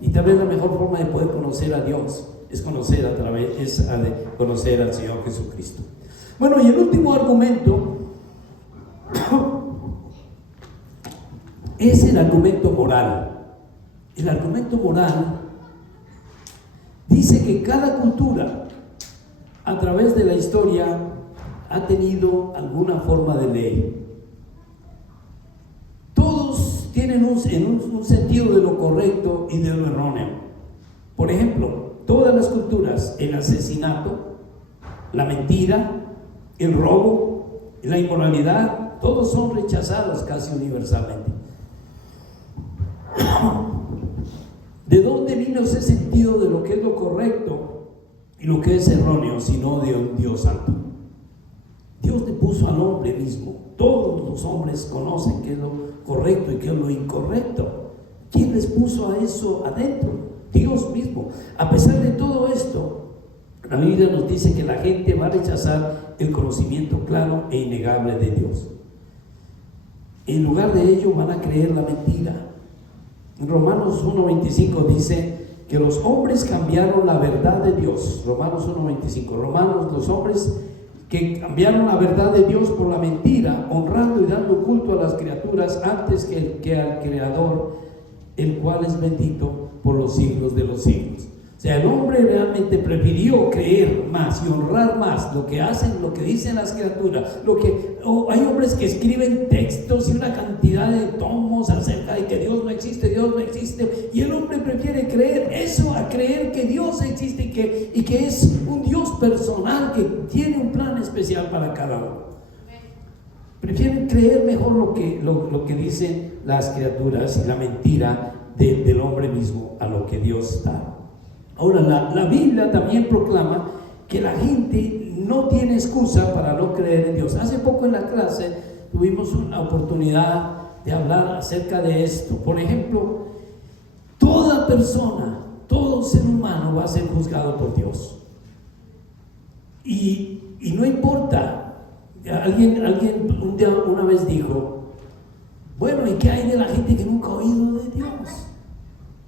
Y tal vez la mejor forma de poder conocer a Dios es conocer al Señor Jesucristo. Bueno, y el último argumento es el argumento moral. El argumento moral dice que cada cultura a través de la historia ha tenido alguna forma de ley. Todos tienen un sentido de lo correcto y de lo erróneo. Por ejemplo, todas las culturas, el asesinato, la mentira, el robo, la inmoralidad, todos son rechazados casi universalmente. ¿De dónde vino ese sentido de lo que es lo correcto y lo que es erróneo, sino de un Dios santo? Dios le puso al hombre mismo. Todos los hombres conocen qué es lo correcto y qué es lo incorrecto. ¿Quién les puso a eso adentro? Dios mismo. A pesar de todo esto, la Biblia nos dice que la gente va a rechazar el conocimiento claro e innegable de Dios. En lugar de ello van a creer la mentira. En Romanos 1:25 dice que los hombres cambiaron la verdad de Dios. Romanos 1:25. Los hombres que cambiaron la verdad de Dios por la mentira, honrando y dando culto a las criaturas antes que al Creador, el cual es bendito por los siglos de los siglos. O sea, el hombre realmente prefirió creer más y honrar más lo que hacen, lo que dicen las criaturas. Hay hombres que escriben textos y una cantidad de tomos acerca de que Dios no existe, y el hombre prefiere creer eso a creer que Dios existe y que es un Dios personal que tiene un plan especial para cada uno. Prefieren creer mejor lo que dicen las criaturas y la mentira del hombre mismo a lo que Dios da. Ahora, la Biblia también proclama que la gente no tiene excusa para no creer en Dios. Hace poco en la clase tuvimos una oportunidad de hablar acerca de esto. Por ejemplo, toda persona, todo ser humano va a ser juzgado por Dios. Y no importa. Alguien una vez dijo, bueno, ¿y qué hay de la gente que nunca ha oído de Dios?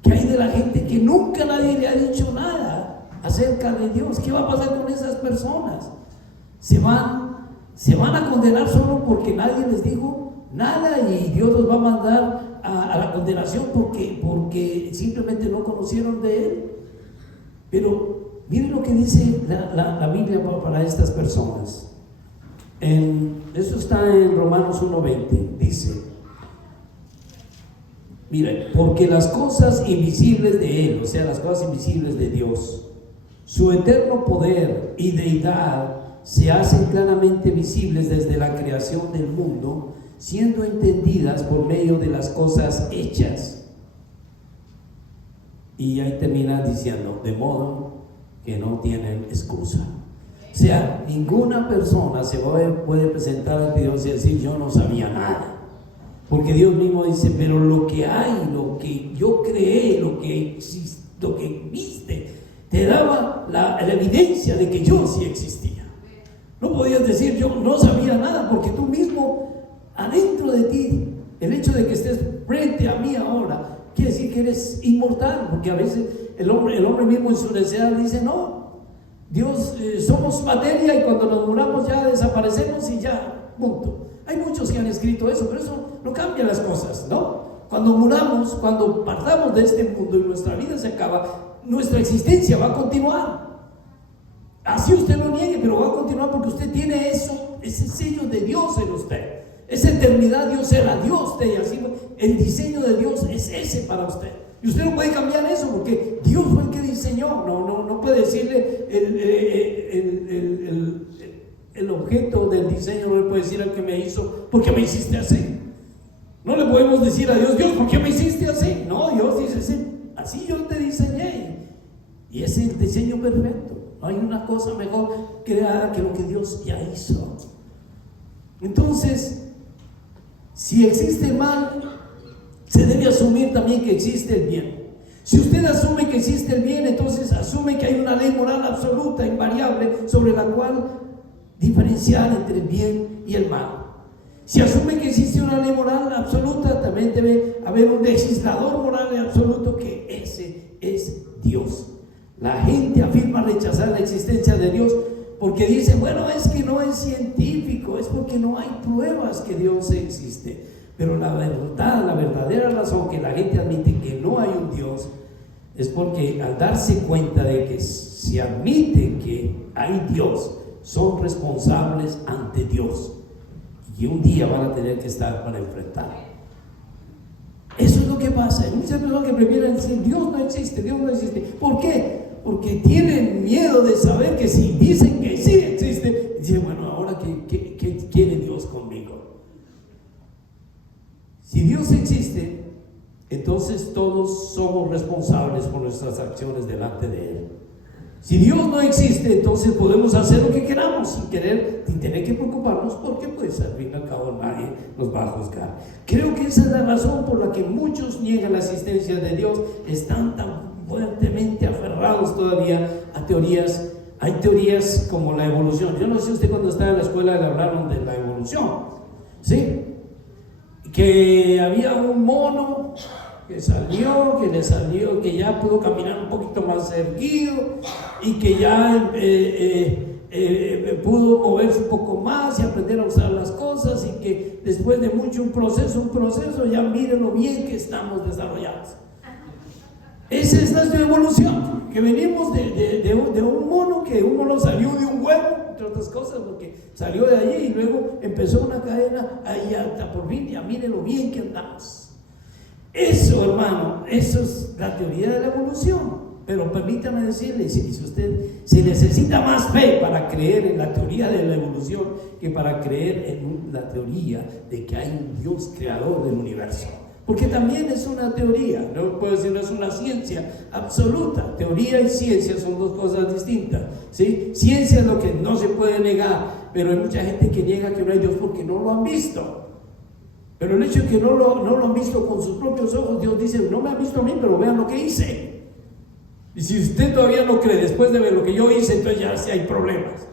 ¿Qué hay de la gente que nunca nadie le ha dicho nada acerca de Dios? ¿Qué va a pasar con esas personas? ¿Se van a condenar solo porque nadie les dijo nada y Dios los va a mandar a la condenación porque simplemente no conocieron de Él? Pero miren lo que dice la Biblia para estas personas. Eso está en Romanos 1:20. Dice: miren, porque las cosas invisibles de Él, o sea, las cosas invisibles de Dios, su eterno poder y deidad se hacen claramente visibles desde la creación del mundo, siendo entendidas por medio de las cosas hechas. Y ahí termina diciendo, de modo que no tienen excusa. O sea, ninguna persona se puede presentar ante Dios y decir, yo no sabía nada. Porque Dios mismo dice, pero lo que hay, lo que yo creé, lo que viste, te daba la evidencia de que yo sí existía. No podías decir, yo no sabía nada, porque tú mismo, adentro de ti, el hecho de que estés frente a mí ahora, quiere decir que eres inmortal, porque a veces el hombre mismo en su necesidad dice, no, Dios, somos materia y cuando nos muramos ya desaparecemos y ya, punto. Hay muchos que han escrito eso, pero eso no cambia las cosas, ¿no? Cuando muramos, cuando partamos de este mundo y nuestra vida se acaba, nuestra existencia va a continuar. Así usted lo niegue, pero va a continuar porque usted tiene eso, ese sello de Dios en usted. Esa eternidad Dios era Dios de ella, así el diseño de Dios es ese para usted. Y usted no puede cambiar eso porque Dios fue el que diseñó. No puede decirle el objeto del diseño, no le puede decir al que me hizo, ¿por qué me hiciste así? No le podemos decir a Dios, ¿por qué me hiciste así? No, Dios dice, así yo te diseñé. Y ese es el diseño perfecto. No hay una cosa mejor creada que lo que Dios ya hizo. Entonces, si existe el mal, se debe asumir también que existe el bien. Si usted asume que existe el bien, entonces asume que hay una ley moral absoluta, invariable, sobre la cual diferenciar entre el bien y el mal. Si asume que existe una ley moral absoluta, también debe haber un legislador moral absoluto, que ese es Dios. La gente afirma rechazar la existencia de Dios porque dice, bueno, es que no es científico, es porque no hay pruebas que Dios existe. Pero la verdadera razón que la gente admite que no hay un Dios es porque al darse cuenta de que si admiten que hay Dios, son responsables ante Dios y un día van a tener que estar para enfrentar. qué pasa? Hay muchas personas que prefieren decir, Dios no existe, Dios no existe. ¿Por qué? Porque tienen miedo de saber que si dicen que sí existe, dicen, bueno, ahora ¿qué quiere Dios conmigo? Si Dios existe, entonces todos somos responsables por nuestras acciones delante de Él. Si Dios no existe, entonces podemos hacer lo que queramos sin tener que preocuparnos, porque pues al fin y al cabo nadie nos va a juzgar. Creo que esa es la razón por la que muchos niegan la existencia de Dios, están tan fuertemente aferrados todavía a teorías. Hay teorías como la evolución. Yo no sé usted cuando estaba en la escuela le hablaron de la evolución, ¿sí? Que había un mono que salió, que ya pudo caminar un poquito más erguido y que ya pudo moverse un poco más y aprender a usar las cosas, y que después de mucho un proceso, ya miren lo bien que estamos desarrollados. Esa es nuestra evolución, que venimos de un mono, que un mono salió de un huevo, entre otras cosas, porque salió de allí y luego empezó una cadena ahí hasta por fin, ya miren lo bien que andamos. Eso, hermano, eso es la teoría de la evolución. Pero permítame decirle, si usted se necesita más fe para creer en la teoría de la evolución que para creer en la teoría de que hay un Dios creador del universo. Porque también es una teoría, no puedo decir, no es una ciencia absoluta. Teoría y ciencia son dos cosas distintas, ¿sí? Ciencia es lo que no se puede negar, pero hay mucha gente que niega que no hay Dios porque no lo han visto. Pero el hecho de que no lo han visto con sus propios ojos, Dios dice, no me han visto a mí, pero vean lo que hice. Y si usted todavía no cree después de ver lo que yo hice, entonces ya sí hay problemas.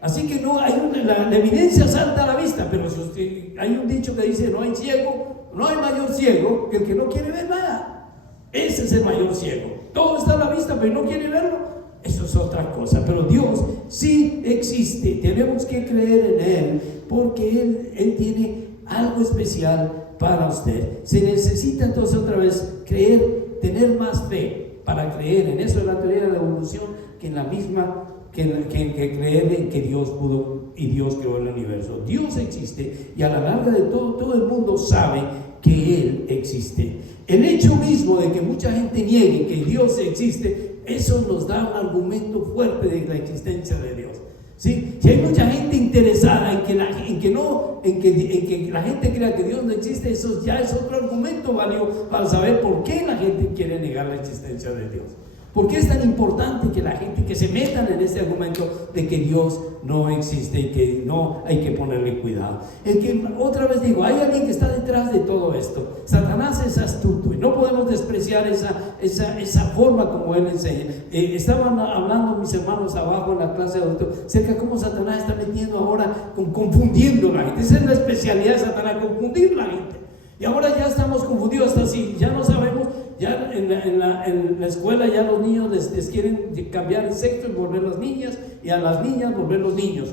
Así que no hay la evidencia salta a la vista, pero si usted, hay un dicho que dice, no hay mayor ciego que el que no quiere ver nada. Ese es el mayor ciego. Todo está a la vista, pero no quiere verlo. Eso es otra cosa. Pero Dios sí existe. Tenemos que creer en Él, porque Él tiene algo especial para usted. Se necesita entonces otra vez creer, tener más fe para creer en eso de la teoría de la evolución que en la misma, que creer en que Dios pudo y Dios creó el universo. Dios existe, y a la larga de todo el mundo sabe que Él existe. El hecho mismo de que mucha gente niegue que Dios existe, eso nos da un argumento fuerte de la existencia de Dios. ¿Sí? Si hay mucha gente interesada en que la gente crea que Dios no existe, eso ya es otro argumento válido para saber por qué la gente quiere negar la existencia de Dios. ¿Por qué es tan importante que la gente que se metan en este argumento de que Dios no existe y que no hay que ponerle cuidado? Es que, otra vez digo, hay alguien que está detrás de todo esto. Satanás es astuto y no podemos despreciar esa forma como él enseña. Estaban hablando mis hermanos abajo en la clase de adulto acerca de cómo Satanás está metiendo ahora, confundiendo a la gente. Esa es la especialidad de Satanás, confundir a la gente. Y ahora ya estamos confundidos hasta así, ya no sabemos. Ya en la escuela ya los niños les quieren cambiar el sexo y volver las niñas, y a las niñas volver los niños.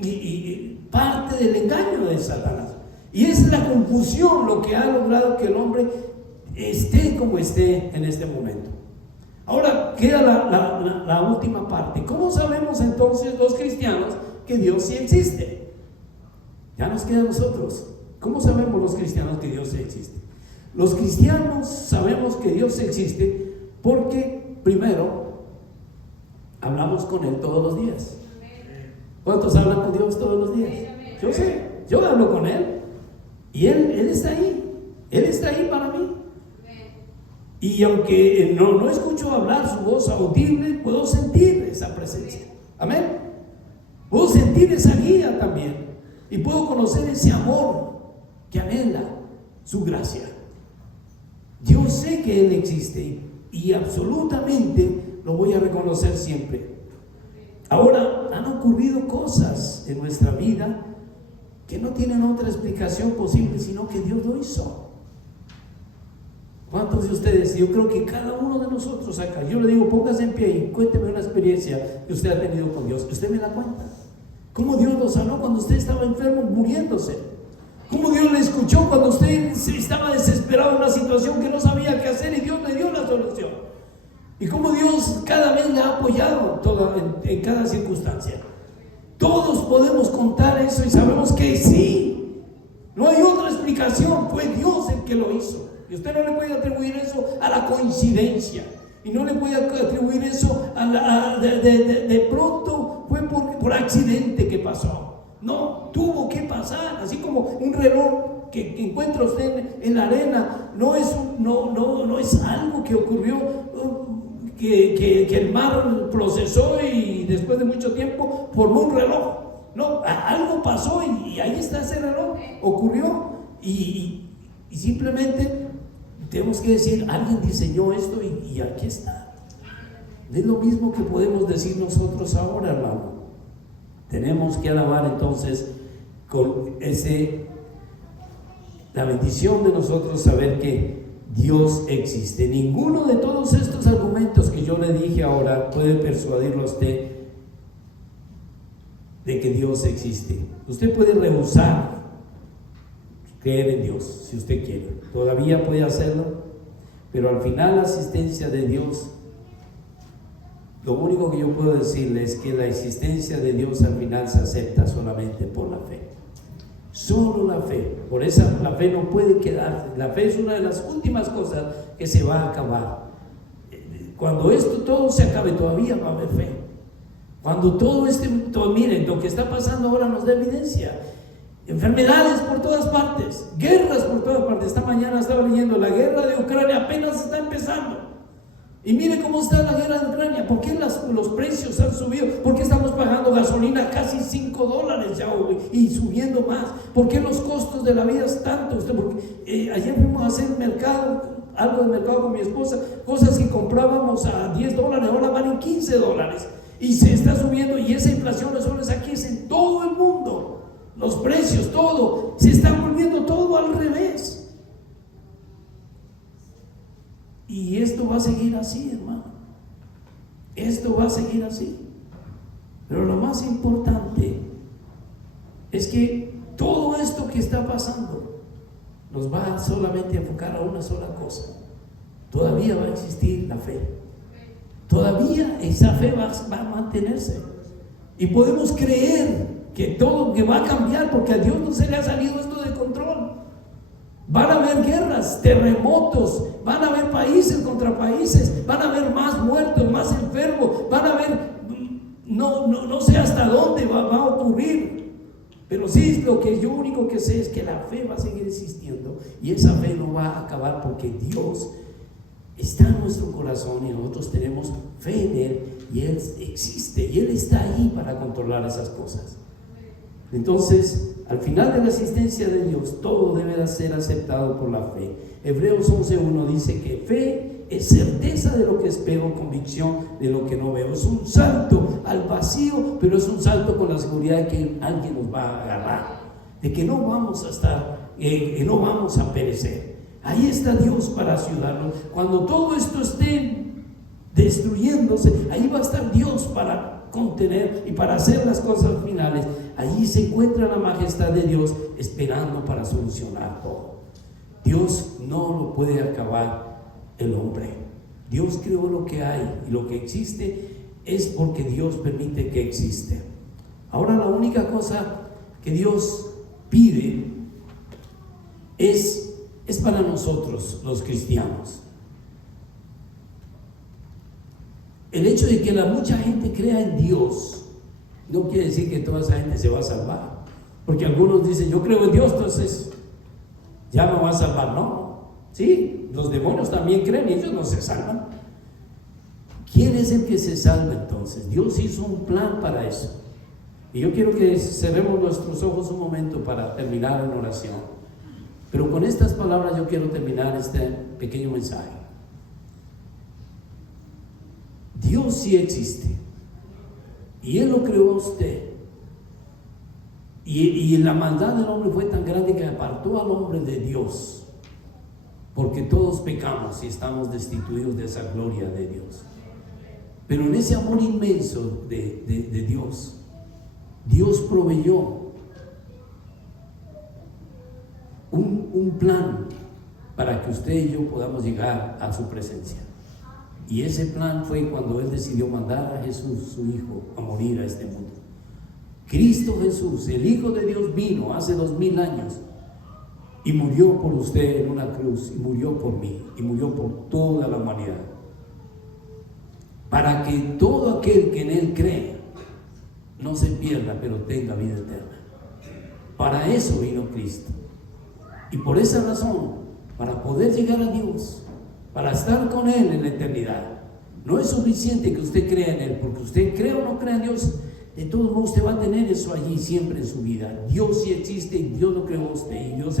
Y parte del engaño de Satanás. Y es la confusión lo que ha logrado que el hombre esté como esté en este momento. Ahora queda la última parte. ¿Cómo sabemos entonces los cristianos que Dios sí existe? Ya nos queda a nosotros. ¿Cómo sabemos los cristianos que Dios sí existe? Los cristianos sabemos que Dios existe porque, primero, hablamos con Él todos los días. ¿Cuántos hablan con Dios todos los días? Yo sé, yo hablo con Él y Él está ahí. Él está ahí para mí. Y aunque no escucho hablar su voz audible, puedo sentir esa presencia. Amén. Puedo sentir esa guía también y puedo conocer ese amor que anhela su gracia. Yo sé que Él existe y absolutamente lo voy a reconocer siempre. Ahora, han ocurrido cosas en nuestra vida que no tienen otra explicación posible, sino que Dios lo hizo. ¿Cuántos de ustedes? Yo creo que cada uno de nosotros acá, yo le digo, póngase en pie y cuénteme una experiencia que usted ha tenido con Dios. Usted me la cuenta. ¿Cómo Dios lo sanó cuando usted estaba enfermo, muriéndose? ¿Cómo Dios le escuchó cuando usted estaba desesperado en una situación que no sabía qué hacer y Dios le dio la solución? Y cómo Dios cada vez le ha apoyado en cada circunstancia. Todos podemos contar eso y sabemos que sí. No hay otra explicación. Fue Dios el que que lo hizo. Y usted no le puede atribuir eso a la coincidencia. Y no le puede atribuir eso de pronto fue por accidente que pasó. No, tuvo que pasar. Así como un reloj que encuentra usted en la arena, no es algo que ocurrió, que el mar procesó y después de mucho tiempo formó un reloj. No, algo pasó y ahí está ese reloj, ocurrió y simplemente tenemos que decir, alguien diseñó esto y aquí está. Es lo mismo que podemos decir nosotros ahora, hermano. Tenemos que alabar entonces con la bendición de nosotros saber que Dios existe. Ninguno de todos estos argumentos que yo le dije ahora puede persuadirlo a usted de que Dios existe. Usted puede rehusar creer en Dios si usted quiere, todavía puede hacerlo, pero al final la existencia de Dios, lo único que yo puedo decirle es que la existencia de Dios al final se acepta solamente por la fe. Solo la fe. Por eso la fe no puede quedar. La fe es una de las últimas cosas que se va a acabar. Cuando esto todo se acabe, todavía va a haber fe. Cuando miren, lo que está pasando ahora nos da evidencia. Enfermedades por todas partes, guerras por todas partes. Esta mañana estaba leyendo, la guerra de Ucrania apenas está empezando. Y mire cómo está la guerra de Ucrania. ¿Por qué los precios han subido? ¿Por qué estamos pagando gasolina casi $5 ya y subiendo más? ¿Por qué los costos de la vida es tanto? Ayer fuimos a hacer algo de mercado con mi esposa, cosas que comprábamos a $10, ahora valen $15. Y se está subiendo, y esa inflación no solo es aquí, es en todo el mundo. Los precios, todo, se está volviendo todo al revés. Y esto va a seguir así, hermano. Esto va a seguir así. Pero lo más importante es que todo esto que está pasando nos va solamente a enfocar a una sola cosa. Todavía va a existir la fe. Todavía esa fe va a mantenerse. Y podemos creer que todo que va a cambiar, porque a Dios no se le ha salido esto de control. Van a haber guerras, terremotos, van a haber países contra países, van a haber más muertos, más enfermos, van a haber, no sé hasta dónde va a ocurrir, pero sí lo único que sé es que la fe va a seguir existiendo y esa fe no va a acabar porque Dios está en nuestro corazón y nosotros tenemos fe en Él y Él existe y Él está ahí para controlar esas cosas. Entonces, al final de la existencia de Dios, todo debe de ser aceptado por la fe. Hebreos 11:1 dice que fe es certeza de lo que espero, convicción de lo que no veo. Es un salto al vacío, pero es un salto con la seguridad de que alguien nos va a agarrar, de que no vamos a estar, no vamos a perecer. Ahí está Dios para ayudarnos. Cuando todo esto esté destruyéndose, ahí va a estar Dios para contener y para hacer las cosas finales. Allí se encuentra la majestad de Dios esperando para solucionar todo. Dios no lo puede acabar el hombre. Dios creó lo que hay y lo que existe es porque Dios permite que existe. Ahora la única cosa que Dios pide es para nosotros los cristianos. El hecho de que mucha gente crea en Dios no quiere decir que toda esa gente se va a salvar, porque algunos dicen yo creo en Dios, entonces ya me va a salvar. No, sí, los demonios también creen y ellos no se salvan. ¿Quién es el que se salva entonces? Dios hizo un plan para eso. Y yo quiero que cerremos nuestros ojos un momento para terminar en oración. Pero con estas palabras yo quiero terminar este pequeño mensaje. Dios sí existe y Él lo creó a usted y la maldad del hombre fue tan grande que apartó al hombre de Dios, porque todos pecamos y estamos destituidos de esa gloria de Dios. Pero en ese amor inmenso de Dios, Dios proveyó un plan para que usted y yo podamos llegar a su presencia. Y ese plan fue cuando Él decidió mandar a Jesús, su Hijo, a morir a este mundo. Cristo Jesús, el Hijo de Dios, vino hace 2000 años y murió por usted en una cruz, y murió por mí, y murió por toda la humanidad, para que todo aquel que en Él cree no se pierda, pero tenga vida eterna. Para eso vino Cristo. Y por esa razón, para poder llegar a Dios, para estar con Él en la eternidad, no es suficiente que usted crea en Él, porque usted cree o no cree en Dios, de todos modos usted va a tener eso allí siempre en su vida. Dios sí existe y Dios lo creó a usted, y Dios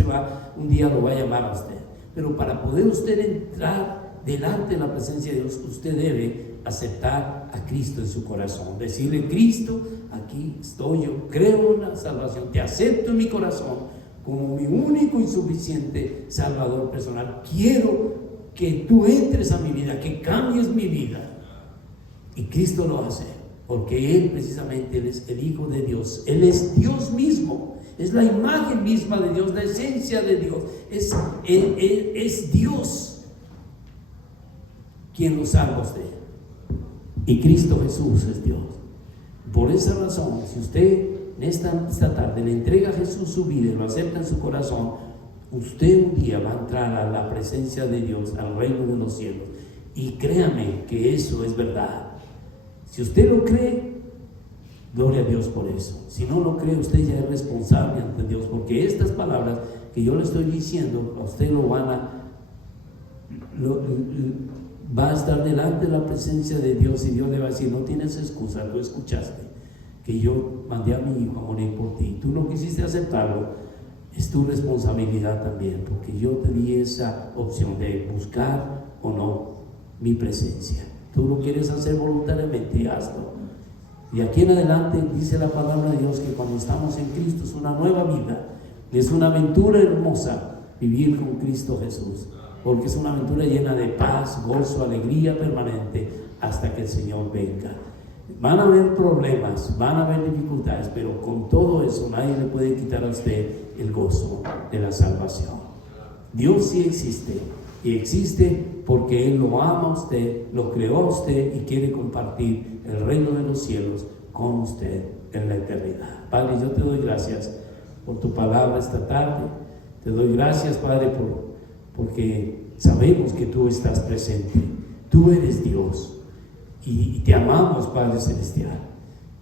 un día lo va a llamar a usted. Pero para poder usted entrar delante de la presencia de Dios, usted debe aceptar a Cristo en su corazón, decirle: Cristo, aquí estoy, yo creo en la salvación, te acepto en mi corazón como mi único y suficiente Salvador personal. Quiero que tú entres a mi vida, que cambies mi vida. Y Cristo lo hace, porque Él precisamente, Él es el Hijo de Dios, Él es Dios mismo, es la imagen misma de Dios, la esencia de Dios, es Dios quien lo salva a usted, y Cristo Jesús es Dios. Por esa razón, si usted en esta tarde le entrega a Jesús su vida y lo acepta en su corazón, usted un día va a entrar a la presencia de Dios, al reino de los cielos. Y créame que eso es verdad. Si usted lo cree, gloria a Dios por eso. Si no lo cree, usted ya es responsable ante Dios, porque estas palabras que yo le estoy diciendo, a usted va a estar delante de la presencia de Dios, y Dios le va a decir: no tienes excusa, tú escuchaste que yo mandé a mi hijo a morir por ti, tú no quisiste aceptarlo, es tu responsabilidad también, porque yo te di esa opción de buscar o no mi presencia. Tú lo quieres hacer voluntariamente, hazlo. Y aquí en adelante dice la palabra de Dios que cuando estamos en Cristo es una nueva vida, es una aventura hermosa vivir con Cristo Jesús, porque es una aventura llena de paz, gozo, alegría permanente hasta que el Señor venga. Van a haber problemas, van a haber dificultades, pero con todo eso nadie le puede quitar a usted el gozo de la salvación. Dios sí existe, y existe porque Él lo ama a usted, lo creó a usted y quiere compartir el reino de los cielos con usted en la eternidad. Padre, yo te doy gracias por tu palabra esta tarde. Te doy gracias, Padre, porque sabemos que tú estás presente. Tú eres Dios y te amamos, Padre Celestial.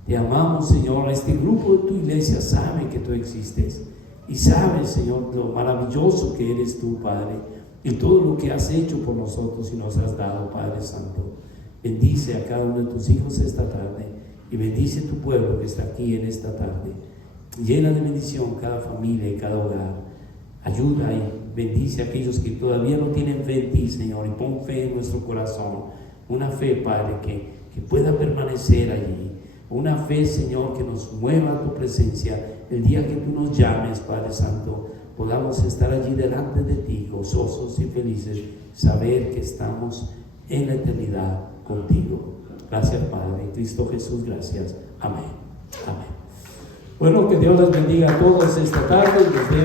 Te amamos, Señor. Este grupo de tu iglesia sabe que tú existes y sabe, Señor, lo maravilloso que eres tú, Padre, y todo lo que has hecho por nosotros y nos has dado, Padre Santo. Bendice a cada uno de tus hijos esta tarde, y bendice tu pueblo que está aquí en esta tarde. Llena de bendición cada familia y cada hogar. Ayuda y bendice a aquellos que todavía no tienen fe en ti, Señor, y pon fe en nuestro corazón. Una fe, Padre, que pueda permanecer allí. Una fe, Señor, que nos mueva a tu presencia el día que tú nos llames, Padre Santo. Podamos estar allí delante de ti, gozosos y felices, saber que estamos en la eternidad contigo. Gracias, Padre. En Cristo Jesús, gracias. Amén. Amén. Bueno, que Dios les bendiga a todos esta tarde.